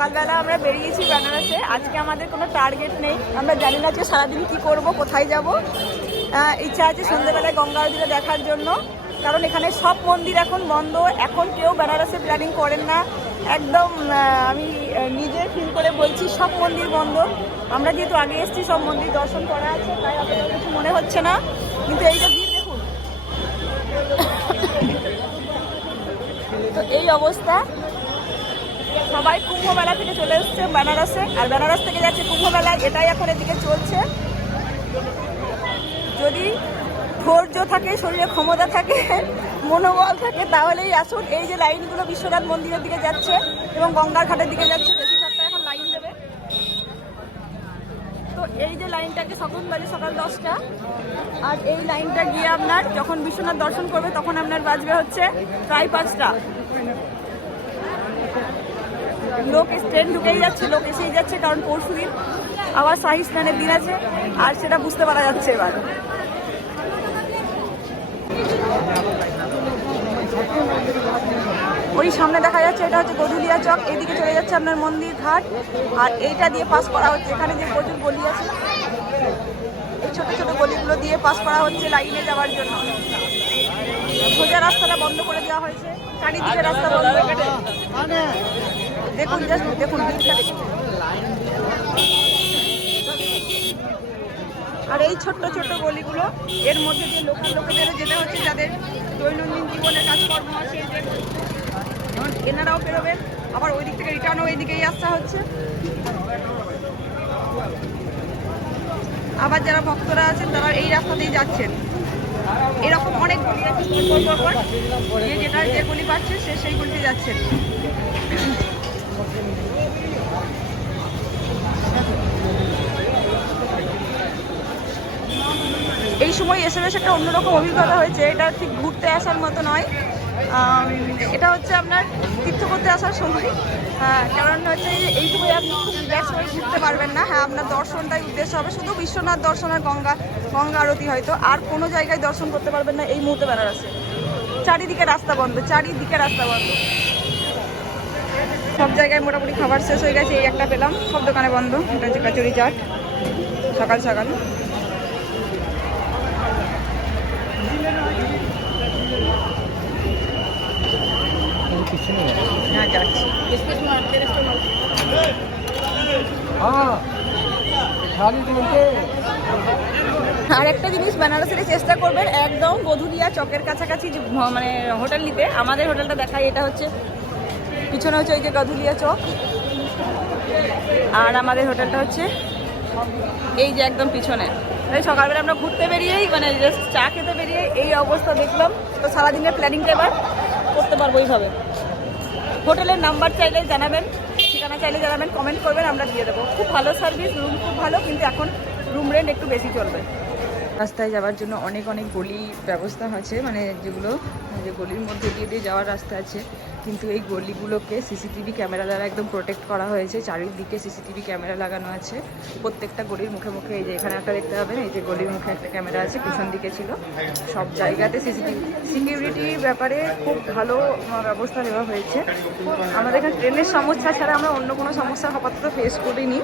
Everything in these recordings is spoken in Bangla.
সকালবেলা আমরা বেরিয়েছি বেনারসে। আজকে আমাদের কোনো টার্গেট নেই। আমরা জানি না যে সারাদিন কী করব, কোথায় যাব। ইচ্ছা আছে সন্ধ্যেবেলায় গঙ্গা আরতিটা দেখার জন্য। কারণ এখানে সব মন্দির এখন বন্ধ। এখন কেউ বেনারসে প্ল্যানিং করেন না। একদম আমি নিজে ফিল করে বলছি, সব মন্দির বন্ধ। আমরা যেহেতু আগে এসেছি, সব মন্দির দর্শন করা আছে, তাই আপনাদের কিছু মনে হচ্ছে না। কিন্তু এই যে ভিড় দেখুন। তো এই অবস্থা। সবাই কুম্ভ মেলা থেকে চলে এসছে, বেনারসে। আর বেনারস থেকে যাচ্ছে কুম্ভ মেলায় এটাই এখন এদিকে চলছে। যদি ধৈর্য থাকে, শরীরে ক্ষমতা থাকে, মনোবল থাকে, তাহলেই আসুন। এই যে লাইনগুলো বিশ্বনাথ মন্দিরের দিকে যাচ্ছে এবং গঙ্গার ঘাটের দিকে যাচ্ছে এখন লাইন দেবে। তো এই যে লাইনটাকে সকাল বাজে সকাল দশটা। আর এই লাইনটা গিয়ে আপনার যখন বিশ্বনাথ দর্শন করবে, তখন আপনার বাজবে হচ্ছে প্রায় পাঁচটা। লোক ট্রেন ঢুকেই যাচ্ছে, লোক এসেই যাচ্ছে, কারণ পরশু দিন আবার শাহী স্নানের দিন আছে, আর সেটা বুঝতে পারা যাচ্ছে এবার। ওই সামনে দেখা যাচ্ছে, এটা হচ্ছে গধুলিয়া চক, এদিকে চলে যাচ্ছে আপনার মন্দির ঘাট, আর এইটা দিয়ে পাস করা হচ্ছে, এখানে যে প্রচুর গলি আছে, এই ছোট ছোট গলিগুলো দিয়ে পাস করা হচ্ছে লাইনে যাওয়ার জন্য। সোজা রাস্তাটা বন্ধ করে দেওয়া হয়েছে, চারিদিকে রাস্তা বন্ধ। দেখুন দেখুন আর এই ছোট্ট ছোট্ট গলিগুলো, এর মধ্যে যে লোকাল লোকেদের যেতে হচ্ছে, যাদের দৈনন্দিন জীবনে কাজকর্ম আছে এনারাও বেরোবেন, আবার ওই দিক থেকে রিটার্নও এই দিকেই আসতে হচ্ছে। আবার যারা ভক্তরা আছেন, তারা এই রাস্তা দিয়ে যাচ্ছেন। এরকম অনেক গলি আছে যেটা যে গলি পাচ্ছে, সে সেই গলিতে যাচ্ছেন। এই সময় এসে বেশ একটা অন্যরকম অভিজ্ঞতা হয়েছে। এটা ঠিক ঘুরতে আসার মতো নয়। এটা হচ্ছে আপনার তীর্থ করতে আসার সময়। হ্যাঁ, কারণ হচ্ছে এই সময় আপনি খুব ব্যস্ত হয়ে ঘুরতে পারবেন না। হ্যাঁ আপনার দর্শনটাই উদ্দেশ্য হবে। শুধু বিশ্বনাথ দর্শন আর গঙ্গা গঙ্গা আরতি হয়তো। আর কোনো জায়গায় দর্শন করতে পারবেন না এই মুহূর্তে বেনারসে। চারিদিকে রাস্তা বন্ধ চারিদিকে রাস্তা বন্ধ। সব জায়গায় মোটামুটি খাবার শেষ হয়ে গেছে এই একটা পেলাম। সব দোকানে বন্ধ। এটা হচ্ছে কচুরি চাট। সকাল সকাল। কিছু নেই। আর একটা জিনিস বেনারসের চেষ্টা করবেন একদম গধুলিয়া চকের কাছাকাছি যে মানে হোটেলটিতে আমাদের হোটেলটা দেখাই এটা হচ্ছে পিছনে হচ্ছে ওই যে গধুলিয়া চক। আর আমাদের হোটেলটা হচ্ছে এই যে একদম পিছনে। সকালবেলা আমরা ঘুরতে বেরিয়েই মানে জাস্ট চা খেতে বেরিয়ে এই অবস্থা দেখলাম। তো সারাদিনের প্ল্যানিংটা এবার করতে পারব এইভাবে হোটেলের নাম্বার চাইলে জানাবেন, ঠিকানা চাইলে জানাবেন কমেন্ট করবেন, আমরা দিয়ে দেবো। খুব ভালো সার্ভিস রুম খুব ভালো, কিন্তু এখন রুম রেন্ট একটু বেশি চলবে। রাস্তায় যাওয়ার জন্য অনেক অনেক গলি ব্যবস্থা আছে মানে যেগুলো, যে গলির মধ্যে দিয়ে দিয়ে যাওয়ার রাস্তা আছে। কিন্তু এই গলিগুলোকে সিসিটিভি ক্যামেরা দ্বারা একদম প্রোটেক্ট করা হয়েছে। চারিদিকে সিসিটিভি ক্যামেরা লাগানো আছে। প্রত্যেকটা গলির মুখে মুখে এই যে এখানে একটা দেখতে পাবেন, এই যে গলির মুখে একটা ক্যামেরা আছে, পিছন দিকে ছিল। সব জায়গাতে সিসিটিভি সিকিউরিটির ব্যাপারে খুব ভালো ব্যবস্থা নেওয়া হয়েছে। আমাদের এখানে ট্রেনের সমস্যা ছাড়া আমরা অন্য কোনো সমস্যা আপাতত ফেস করিনি।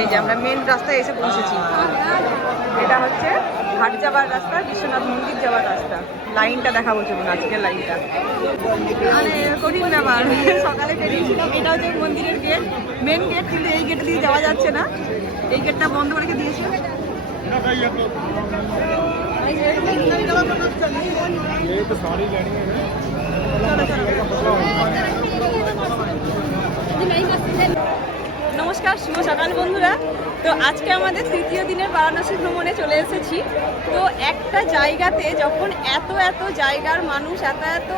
এই যে আমরা মেন রাস্তায় এসে পৌঁছেছি। এটা হচ্ছে ঘাট যাওয়ার রাস্তা বিশ্বনাথ মন্দির যাওয়ার রাস্তা। লাইনটা দেখাবো চলুন আজকের লাইনটা। মানে কঠিন ব্যাপার সকালে বেরিয়েছিলাম এটা হচ্ছে মন্দিরের গেট মেন গেট কিন্তু এই গেট দিয়ে যাওয়া যাচ্ছে না। এই গেটটা বন্ধ করে দিয়েছে। চলো চলো। নমস্কার, শুভ সকাল বন্ধুরা। তো আজকে আমাদের তৃতীয় দিনের বারাণসী ভ্রমণে চলে এসেছি। তো একটা জায়গাতে যখন এত এত জায়গার মানুষ, এত এত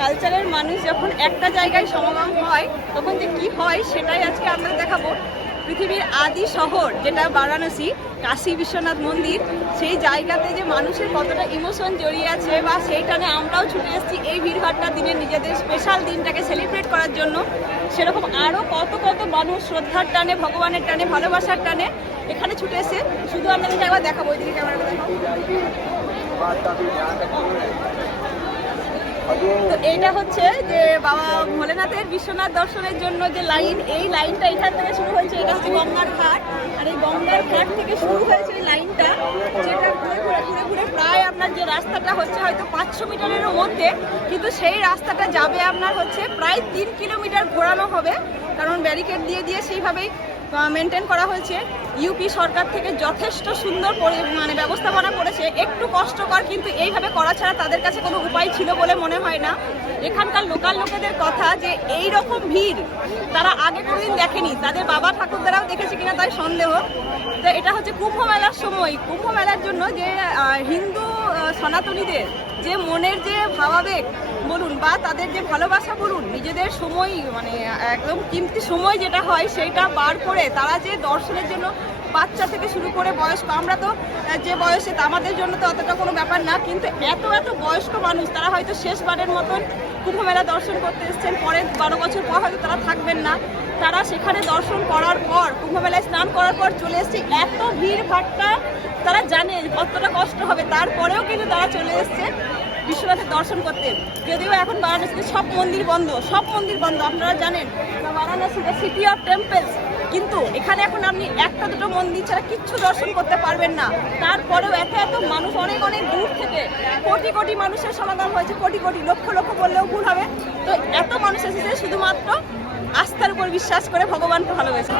কালচারের মানুষ যখন একটা জায়গায় সমাগম হয়, তখন যে কী হয় সেটাই আজকে আমরা দেখাবো। পৃথিবীর আদি শহর, যেটা বারাণসী, কাশী বিশ্বনাথ মন্দির, সেই জায়গাতে যে মানুষের কতটা ইমোশন জড়িয়ে আছে বা সেইখানে আমরাও ছুটে এসেছি, এই ভিড়ভাট্টার দিনে নিজেদের স্পেশাল দিনটাকে সেলিব্রেট করার জন্য। সেরকম আরও কত কত মানুষ শ্রদ্ধার টানে, ভগবানের টানে, ভালোবাসার টানে এখানে ছুটে এসে শুধু আপনাদেরকে একবার দেখাবো ওই দিকে ক্যামেরাটা দেখাবো তো এইটা হচ্ছে যে বাবা ভোলেনাথের বিশ্বনাথ দর্শনের জন্য যে লাইন, এই লাইনটা এখান থেকে শুরু হয়েছে। এটা হচ্ছে গঙ্গার ঘাট। আর এই গঙ্গার ঘাট থেকে শুরু হয়েছে এই লাইনটা। যেটা ঘুরে ঘুরে ঘুরে ঘুরে প্রায় আপনার যে রাস্তাটা হচ্ছে হয়তো পাঁচশো মিটারেরও মধ্যে, কিন্তু সেই রাস্তাটা যাবে আপনার হচ্ছে প্রায় তিন কিলোমিটার ঘোরানো হবে। কারণ ব্যারিকেড দিয়ে দিয়ে সেইভাবেই মেনটেন করা হয়েছে। ইউপি সরকার থেকে যথেষ্ট সুন্দর মানে ব্যবস্থাপনা করেছে। একটু কষ্টকর, কিন্তু এইভাবে করা ছাড়া তাদের কাছে কোনো উপায় ছিল বলে মনে হয় না। এখানকার লোকাল লোকেদের কথা যে এই রকম ভিড় তারা আগে কোনোদিন দেখেনি। তাদের বাবা ঠাকুরদারাও দেখেছে কিনা তাই সন্দেহ। তো এটা হচ্ছে কুম্ভ মেলার সময়। কুম্ভ মেলার জন্য যে হিন্দু সনাতনীদের যে মনের যে ভাবাবেগ বলুন বা তাদের যে ভালোবাসা বলুন, নিজেদের সময় মানে একদম কিমতি সময় যেটা হয় সেইটা বার করে তারা যে দর্শনের জন্য বাচ্চা থেকে শুরু করে বয়স্ক, আমরা তো যে বয়সে আমাদের জন্য তো অতটা কোনো ব্যাপার না, কিন্তু এত এত বয়স্ক মানুষ, তারা হয়তো শেষবারের মতন কুম্ভ মেলা দর্শন করতে এসেছেন, পরে বারো বছর পর হয়তো তারা থাকবেন না। তারা সেখানে দর্শন করার পর কুম্ভ মেলায় স্নান করার পর চলে এসেছে, এত ভিড় ভাট্টা তারা জানে কতটা কষ্ট হবে, তারপরেও কিন্তু তারা চলে এসছে। বিশ্বনাথের দর্শন করতে। যদিও এখন বারাণসীতে সব মন্দির বন্ধ, সব মন্দির বন্ধ, আপনারা জানেন। বারাণসীতে সিটি অফ টেম্পলস কিন্তু এখানে এখন আপনি একটা দুটো মন্দির ছাড়া কিচ্ছু দর্শন করতে পারবেন না। তারপরেও এত এত মানুষ অনেক অনেক দূর থেকে কোটি কোটি মানুষের সমাগম হয়েছে, কোটি কোটি লক্ষ লক্ষ বললেও ভুল হবে। তো এত মানুষ এসেছে শুধুমাত্র আস্থার উপর বিশ্বাস করে ভগবানকে ভালোবেসে।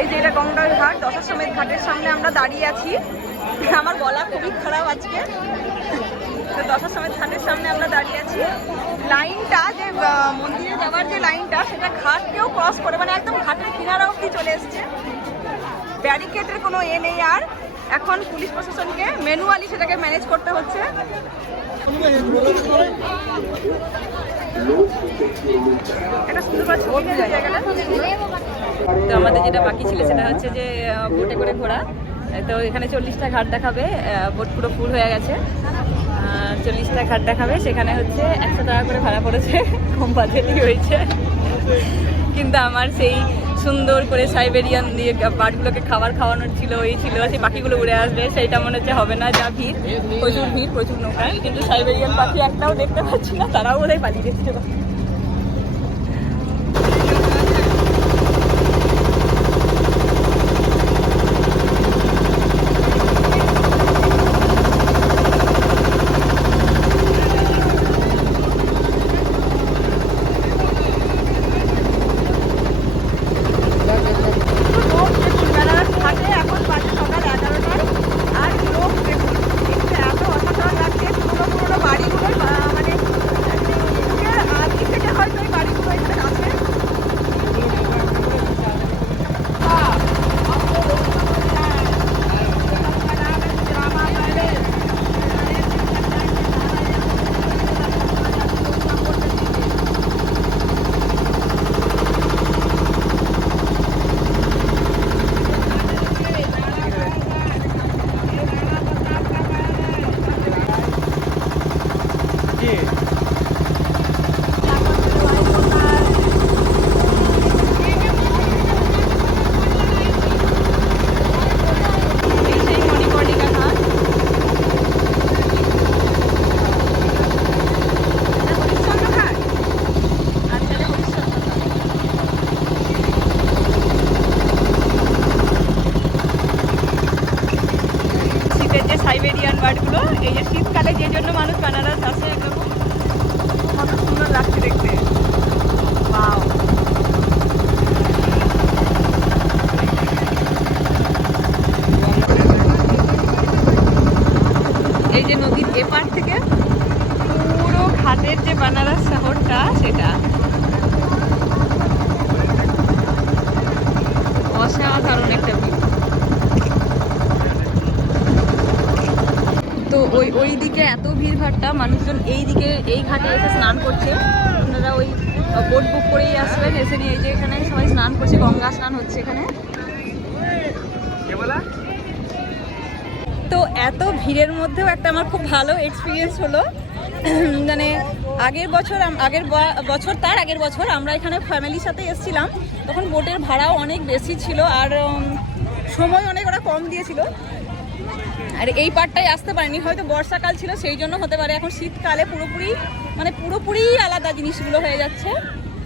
এই যে এটা গঙ্গার ঘাট, দশাশ্বমেধ ঘাটের সামনে আমরা দাঁড়িয়ে আছি। আমার গলা খুবই খারাপ আজকে। তো দশাশ্বমেধ ঘাটের সামনে আমরা দাঁড়িয়ে আছি। লাইনটা যে মন্দিরে যাওয়ার যে লাইনটা, সেটা ঘাটকেও ক্রস করে মানে একদম ঘাটের কিনারা অবধি চলে এসছে। ব্যারিকেডের কোনো এ নেই আর। এখন পুলিশ প্রশাসনকে ম্যানুয়ালি সেটাকে ম্যানেজ করতে হচ্ছে। একটা সুন্দর ছবি তো আমাদের যেটা বাকি ছিল সেটা হচ্ছে যে বোটে করে ঘোরা। তো এখানে চল্লিশটা ঘাট দেখাবে। বোট পুরো ফুল হয়ে গেছে। চল্লিশটা ঘাট দেখাবে সেখানে হচ্ছে একশো টাকা করে ভাড়া পড়েছে, কম বাজেটই হয়েছে। কিন্তু আমার সেই সুন্দর করে সাইবেরিয়ান দিয়ে বার্ডগুলোকে খাবার খাওয়ানোর ছিল, এই ছিল, সেই পাখিগুলো উড়ে আসবে, সেইটা মনে হচ্ছে হবে না, যা ভিড়, প্রচুর ভিড়, প্রচুর নৌকা। কিন্তু সাইবেরিয়ান পাখি একটাও দেখতে পাচ্ছি না, তারাও বোধহয় পালিয়ে গেছে লোক দেখুন বেলার ঘাটে এখন বাজে সকাল এগারোটায় আর লোক দেখুন দেখতে এত অসাধারণ লাগছে পুরোনো পুরোনো বাড়িগুলো আহ, মানে যুগের আদি থেকে হয়তো এই বাড়িগুলো এখানে আছে এই সেই মণিকর্ণিকা ঘাট এটা হরিশ্চন্দ্র ঘাট আচ্ছা এটা হরিশ্চন্দ্র ঘাট। শীতের যে সাইবেরিয়ান বার্ডগুলো, এই যে শীতকালে যে জন্য মানুষ বেনারস আসে, একদম কত সুন্দর লাগছে দেখতে। Wow. এই যে নদীর এপার থেকে পুরো ঘাটের যে বানারস শহরটা, সেটা। অসাধারণ একটা ভিউ ওই ওই দিকে এত ভিড় ভাট্টা মানুষজন এই দিকে, এই ঘাটে এসে স্নান করছে। আপনারা ওই বোট বুক করেই আসবেন, এসে নিয়ে এই যে এখানে সবাই স্নান করছে, গঙ্গা স্নান হচ্ছে এখানে। তো এত ভিড়ের মধ্যেও একটা আমার খুব ভালো এক্সপিরিয়েন্স হলো। মানে আগের বছর আগের বছর, তার আগের বছর আমরা এখানে ফ্যামিলির সাথে এসেছিলাম। তখন বোটের ভাড়াও অনেক বেশি ছিল, আর সময় অনেক ওরা কম দিয়েছিল। আর এই পার্টটাই আসতে পারেনি, হয়তো বর্ষাকাল ছিল, সেই জন্য হতে পারে। এখন শীতকালে পুরোপুরি মানে পুরোপুরি আলাদা জিনিসগুলো হয়ে যাচ্ছে।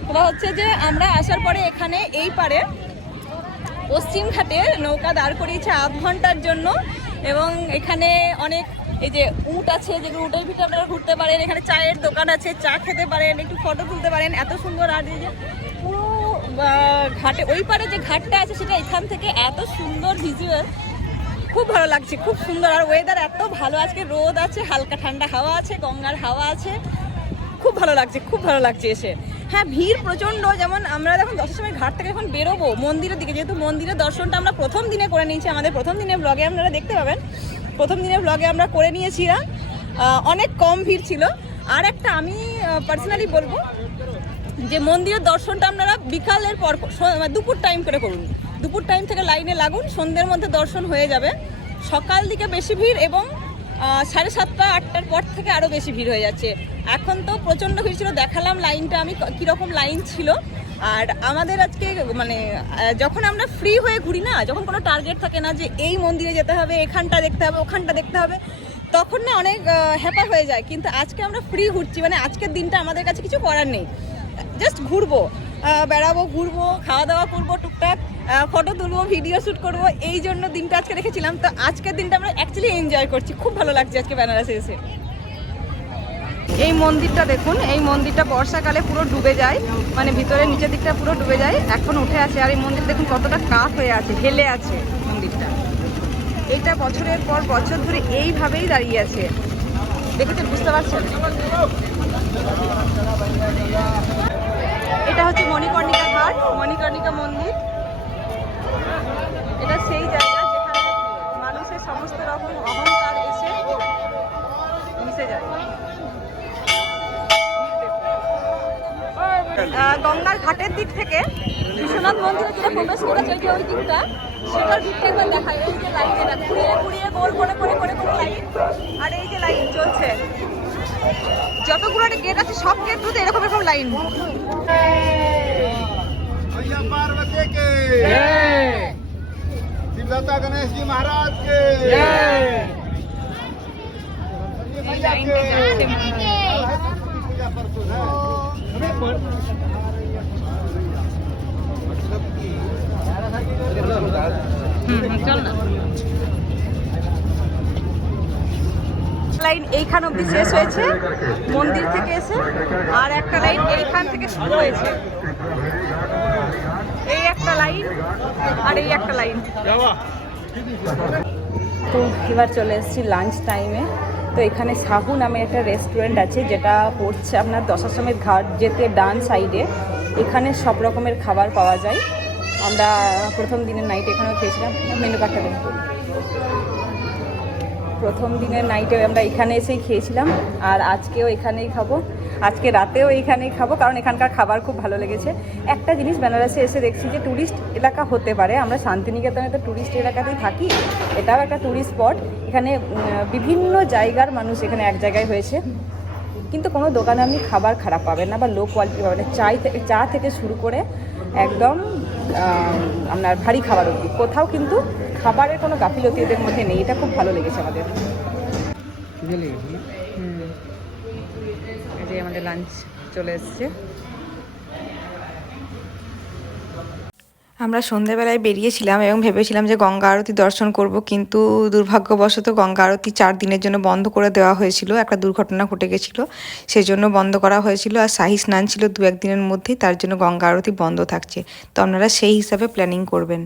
তোরা হচ্ছে যে আমরা আসার পরে এখানে এই পারে পশ্চিম ঘাটে নৌকা দাঁড় করিয়েছে আধ ঘণ্টার জন্য এবং এখানে অনেক এই যে উট আছে, যেগুলো উটের ভিতরে আপনারা ঘুরতে পারেন, এখানে চায়ের দোকান আছে, চা খেতে পারেন, একটু ফটো তুলতে পারেন। এত সুন্দর আর এই যে পুরো ঘাটে, ওই পারে যে ঘাটটা আছে সেটা এখান থেকে এত সুন্দর ভিজুয়াল খুব ভালো লাগছে, খুব সুন্দর। আর ওয়েদার এত ভালো, আজকে রোদ আছে, হালকা ঠান্ডা হাওয়া আছে, গঙ্গার হাওয়া আছে। খুব ভালো লাগছে, খুব ভালো লাগছে এসে। হ্যাঁ ভিড় প্রচণ্ড, যেমন আমরা যখন দশের সময় ঘাট থেকে এখন বেরোবো, মন্দিরের দিকে, যেহেতু মন্দিরের দর্শনটা আমরা প্রথম দিনে করে নিয়েছি, আমাদের প্রথম দিনের ব্লগে আপনারা দেখতে পাবেন। প্রথম দিনের ব্লগে আমরা করে নিয়েছিলাম। অনেক কম ভিড় ছিল। আর একটা আমি পার্সোনালি বলব যে মন্দিরের দর্শনটা আপনারা বিকালের পর মানে দুপুর টাইম করে করুন। দুপুর টাইম থেকে লাইনে লাগুন, সন্ধ্যের মধ্যে দর্শন হয়ে যাবে। সকাল দিকে বেশি ভিড় এবং সাড়ে সাতটা, আটটার পর থেকে আরও বেশি ভিড় হয়ে যাচ্ছে। এখন তো প্রচণ্ড ভিড় ছিল, দেখালাম লাইনটা আমি কীরকম লাইন ছিল। আর আমাদের আজকে মানে যখন আমরা ফ্রি হয়ে ঘুরি না, যখন কোনো টার্গেট থাকে না যে এই মন্দিরে যেতে হবে, এখানটা দেখতে হবে, ওখানটা দেখতে হবে, তখন না অনেক হ্যাপা হয়ে যায়। কিন্তু আজকে আমরা ফ্রি ঘুরছি মানে আজকের দিনটা আমাদের কাছে কিছু করার নেই। জাস্ট ঘুরবো বেড়াবো, ঘুরবো, খাওয়া দাওয়া করব, টুকটাক ফটো তুলবো ভিডিও শ্যুট করব, এই জন্য দিনটা আজকে রেখেছিলাম। তো আজকের দিনটা আমরা অ্যাকচুয়ালি এনজয় করছি। খুব ভালো লাগছে আজকে বেনারসে এসে। এই মন্দিরটা দেখুন, এই মন্দিরটা বর্ষাকালে পুরো ডুবে যায় মানে ভিতরে নিচের দিকটা পুরো ডুবে যায়, এখন উঠে আছে আর এই মন্দির দেখুন কতটা কাঠ হয়ে আছে, হেলে আছে মন্দিরটা। এইটা বছরের পর বছর ধরে এইভাবেই দাঁড়িয়ে আছে। দেখেছেন বুঝতে পারছেন এটা হচ্ছে মণিকর্ণিকা ঘাট মণিকর্ণিকা মন্দির। এটা সেই জায়গা যেখানে মানুষের সমস্ত রকম অহংকার এসে মিশে যায়। গঙ্গার ঘাটের দিক থেকে বিশ্বনাথ মন্দিরে যেটা প্রবেশ করেছে যে ওই দিকটা, সেটার দিকটা একবার দেখায়। এই যে লাইন এটা ঘুরিয়ে ঘুরিয়ে গোল করে করে করে করে লাইন। আর এই যে লাইন চলছে। যতগুলো গেট আছে, সব গেটগুলোতে এরকম এরকম লাইন। पार्वती के शिवदाता गणेश जी महाराज के भैया के पूजा परसों है চল না লাইন এইখান অবধি শেষ হয়েছে মন্দির থেকে এসে আর একটা লাইন এইখান থেকে শুরু হয়েছে এই একটা লাইন আর এই একটা লাইন। তো এবার চলে এসেছি লাঞ্চ টাইমে তো এখানে শাহু নামে একটা রেস্টুরেন্ট আছে, যেটা পড়ছে আপনার দশাশ্রমের ঘাট যেতে ডান সাইডে এখানে সব রকমের খাবার পাওয়া যায়। আমরা প্রথম দিনের নাইট এখানেও খেয়েছিলাম মেনু কার্ডটা দেখুন প্রথম দিনের নাইটে আমরা এখানে এসেই খেয়েছিলাম, আর আজকেও এখানেই খাব। আজকে রাতেও এইখানেই খাব, কারণ এখানকার খাবার খুব ভালো লেগেছে। একটা জিনিস বেনারসে এসে দেখছি যে ট্যুরিস্ট এলাকা হতে পারে, আমরা শান্তিনিকেতনে তো ট্যুরিস্ট এলাকাতেই থাকি, এটাও একটা ট্যুরিস্ট স্পট এখানে বিভিন্ন জায়গার মানুষ এখানে এক জায়গায় হয়েছে। কিন্তু কোনো দোকানে আপনি খাবার খারাপ পাবেন না বা লো কোয়ালিটি পাবেন না। চাই থেকে চা থেকে শুরু করে একদম আপনার ভারী খাবার অবধি। কোথাও কিন্তু খাবারের কোনো গাফিলতি এদের মধ্যে নেই এটা খুব ভালো লেগেছে আমাদের। যে আমাদের লাঞ্চ চলে এসছে। আমরা সন্ধেবেলায় বেরিয়েছিলাম এবং ভেবেছিলাম যে গঙ্গা আরতি দর্শন করব কিন্তু দুর্ভাগ্যবশত গঙ্গা আরতি চার দিনের জন্য বন্ধ করে দেওয়া হয়েছিল। একটা দুর্ঘটনা ঘটে গেছিল সেই জন্য বন্ধ করা হয়েছিল আর শাহী স্নান ছিল দু একদিনের মধ্যেই তার জন্য গঙ্গা আরতি বন্ধ থাকছে। তো আপনারা সেই হিসাবে প্ল্যানিং করবেন।